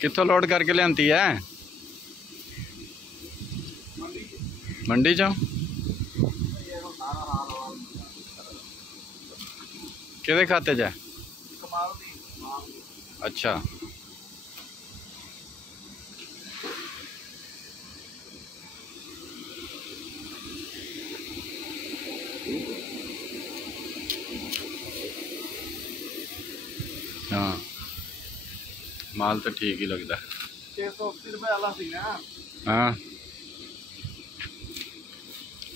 कित्थों load करके लियांती है? मंडी चो। किहदे खाते च? अच्छा। हाँ, माल तो ठीक ही लगता है। 680 रुपए वाला सी ना। हाँ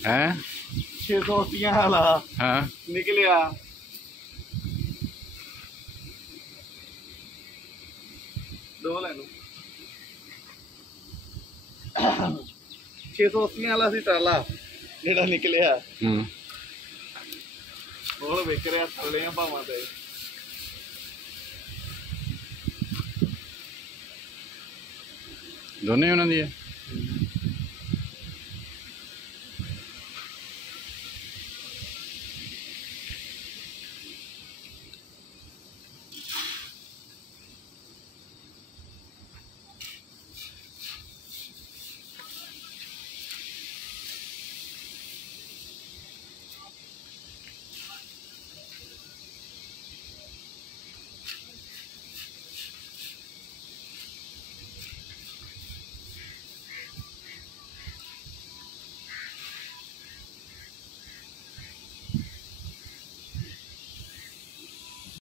है 680 वाला हाँ निकलिया। दो ले लो। 680 वाला सी ट्राला जेड़ा निकलिया। और विक रहा थले भावां ते। दोनों ही उन्होंने दिए।